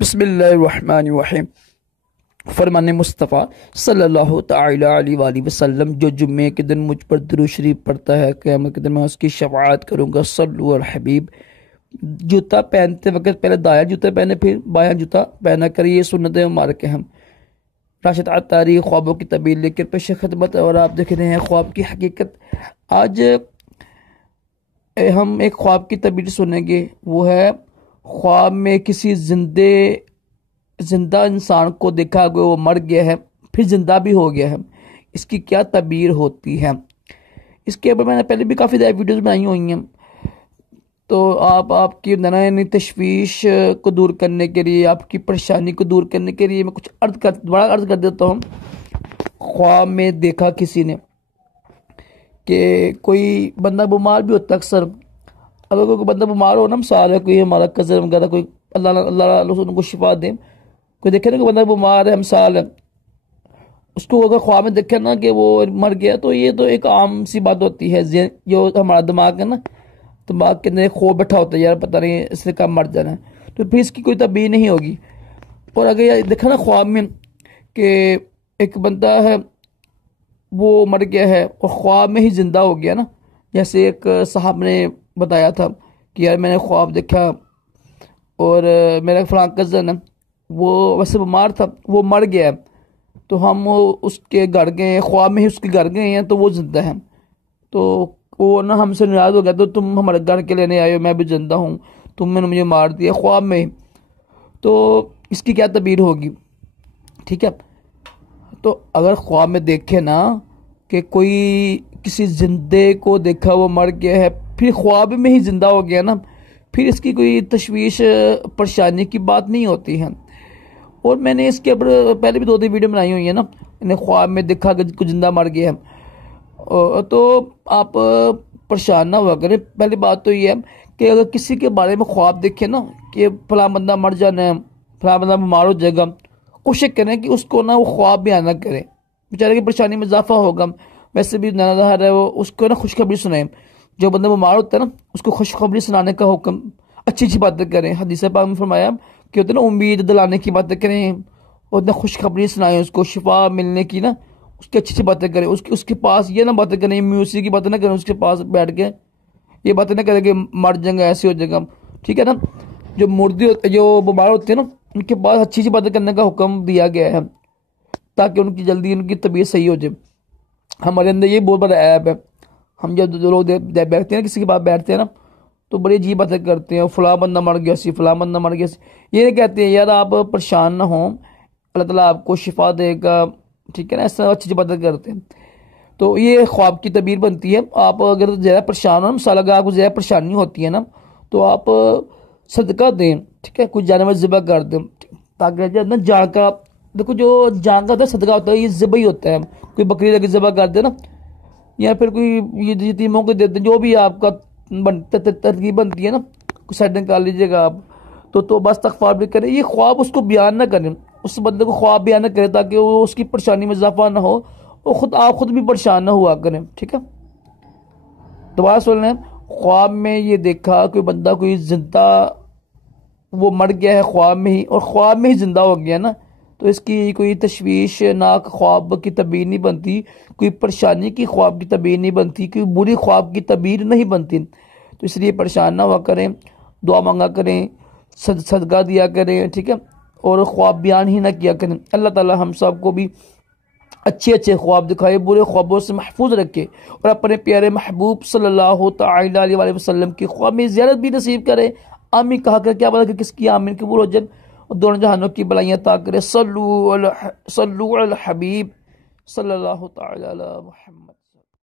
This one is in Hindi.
बिस्मिल्लाहिर्रहमानिर्रहीम। फरमान मुस्तफ़ा सल्लल्लाहु तआला अलैहि वसल्लम, जो जुम्मे के दिन मुझ पर दुरूद शरीफ पढ़ता है, क़यामत के दिन मैं उसकी शफ़ाअत करूँगा। सल्लु अल हबीब। जूता पहनते वक्त पहले दाया जूता पहने, फिर बायां जूता पहना करिए, ये सुन्नत मुबारक है। हम राशिद अत्तारी ख्वाबों की तबीर लेकर पेश खिदमत, और आप देख रहे हैं ख्वाब की हकीकत। आज हम एक ख्वाब की तबीर सुनेंगे। वो है, ख्वाब में किसी जिंदा इंसान को देखा गया, वो मर गया है फिर जिंदा भी हो गया है। इसकी क्या तबीर होती है? इसके ऊपर मैंने पहले भी काफ़ी ज़्यादा वीडियोज़ बनाई हुई हैं। तो आपकी यानी तशवीश को दूर करने के लिए, आपकी परेशानी को दूर करने के लिए मैं कुछ बड़ा अर्ज कर देता हूँ। ख्वाब में देखा किसी ने कि कोई बंदा बीमार भी होता है। अक्सर अगर कोई बंदा बीमार हो ना, मिसाल है कोई हमारा कज़न वगैरह, कोई अल्लाह उनको शिफा दे, कोई देखे ना कि बंदा बीमार है, मिसाल है, उसको अगर ख्वाब में देखे ना कि वो मर गया, तो ये तो एक आम सी बात होती है। जो हमारा दिमाग है ना, दिमाग के अंदर खौफ बैठा होता है, यार पता नहीं इसने कब मर जाना है, तो फिर इसकी कोई तबीर नहीं होगी। और अगर यार देखा ना ख्वाब में कि एक बंदा है वो मर गया है और ख्वाब में ही जिंदा हो गया ना, जैसे एक साहब ने बताया था कि यार मैंने ख्वाब देखा और मेरा फलां कज़न है, वो वैसे बीमार था, वो मर गया, तो हम उसके घर गए हैं, ख्वाब में ही उसके घर गए हैं, तो वो जिंदा है। तो वो ना हमसे नाराज़ हो गया, तो तुम हमारे घर के लेने आए हो, मैं भी जिंदा हूँ, तुमने मुझे मार दिया ख्वाब में ही। तो इसकी क्या तबीर होगी? ठीक है, तो अगर ख्वाब में देखे ना कि कोई किसी जिंदे को देखा वो मर गया है फिर ख्वाब में ही जिंदा हो गया ना, फिर इसकी कोई तशवीश परेशानी की बात नहीं होती है। और मैंने इसके ऊपर पहले भी 2-3 वीडियो बनाई हुई है ना, इन्हें ख्वाब में देखा कि कुछ जिंदा मर गया है। तो आप परेशान ना हुआ करें। पहली बात तो ये है कि अगर किसी के बारे में ख्वाब देखे ना कि फलां बंदा मर जाना है, फलां बंदा बीमार हो जाएगा, कोशिश करें कि उसको ना वो ख्वाब बयान ना करें, बेचारे की परेशानी में इजाफा होगा। वैसे भी नानादार है वो, उसको ना खुशखबरी सुनाए। जो बंदा बीमार होता है ना, उसको खुशखबरी सुनाने का हुक्म, अच्छी अच्छी बातें करें। हदीस पाक में फरमाया कि होता है ना, उम्मीद दिलाने की बातें करें और ना खुशखबरी सुनाएं, उसको शिफा मिलने की ना, उसकी अच्छी अच्छी बातें करें। उसके पास ये ना बातें करें, म्यूजिक की बातें ना करें, उसके पास बैठ के ये बातें ना करें कि मर जाएंगे, ऐसे हो जाएगा, ठीक है ना। जो मुर्दे होते, जो बीमार होते हैं ना, उनके पास अच्छी अच्छी बातें करने का हुक्म दिया गया है, ताकि उनकी जल्दी उनकी तबीयत सही हो जाए। हमारे अंदर ये बहुत बड़ा ऐप है। हम जब जो लोग बैठते हैं, किसी के पास बैठते हैं ना, तो बड़ी अजीब बातें करते हैं, फलां बंदा मर गया सी, फलां बंदा मर गया सी। ये नहीं कहते हैं यार आप परेशान ना हो, अल्लाह ताला आपको शिफा देगा, ठीक है ना। ऐसा अच्छी अच्छी बातें करते हैं। तो ये ख्वाब की तबीर बनती है। आप अगर ज़्यादा परेशान हो, मिसाल अगर आपको ज़्यादा परेशानी होती है ना, तो आप सदका दें, ठीक है, कुछ जानवर ज़िबा कर दें, ताकि जब ना जान का, देखो जो जान का सदका होता है ये ज़िबा ही होता है। कोई बकरी लगे ज़िबा कर दे ना, या फिर कोई ये यतीमों को देते, जो भी आपका तरकीब बनती है ना, कुछ साइड निकाल लीजिएगा आप। तो बस इस्तग़फ़ार भी करें। ये ख्वाब उसको बयान ना करें, उस बंदे को ख्वाब बयान ना करें, ताकि वो उसकी परेशानी में इजाफा ना हो और आप खुद भी परेशान ना हुआ करें, ठीक है। दोबारा सुन लें, ख्वाब में ये देखा कोई बंदा कोई जिंदा वो मर गया है ख्वाब में ही, और ख्वाब में ही जिंदा हो गया ना, तो इसकी कोई तशवीशनाक ख्वाब की तबीर नहीं बनती, कोई परेशानी की ख्वाब की तबीर नहीं बनती, कोई बुरी ख्वाब की तबीर नहीं बनती। तो इसलिए परेशान ना हुआ करें, दुआ मांगा करें, सदका दिया करें, ठीक है, और ख्वाब बयान ही ना किया करें। अल्लाह ताला हम सब को भी अच्छे अच्छे ख्वाब दिखाए, बुरे ख्वाबों से महफूज रखे, और अपने प्यारे महबूब सल्लल्लाहु तआला अलैहि वसल्लम की ख्वाब में ज़ियारत भी नसीब करे। आमीन कहा कर, क्या पता किसकी आमीन कबूल हो जाए और दोनों जहानों की भलाइयाँ ता करे। सल्लु अल हबीब सल्लल्लाहु तआला अला मुहम्मद।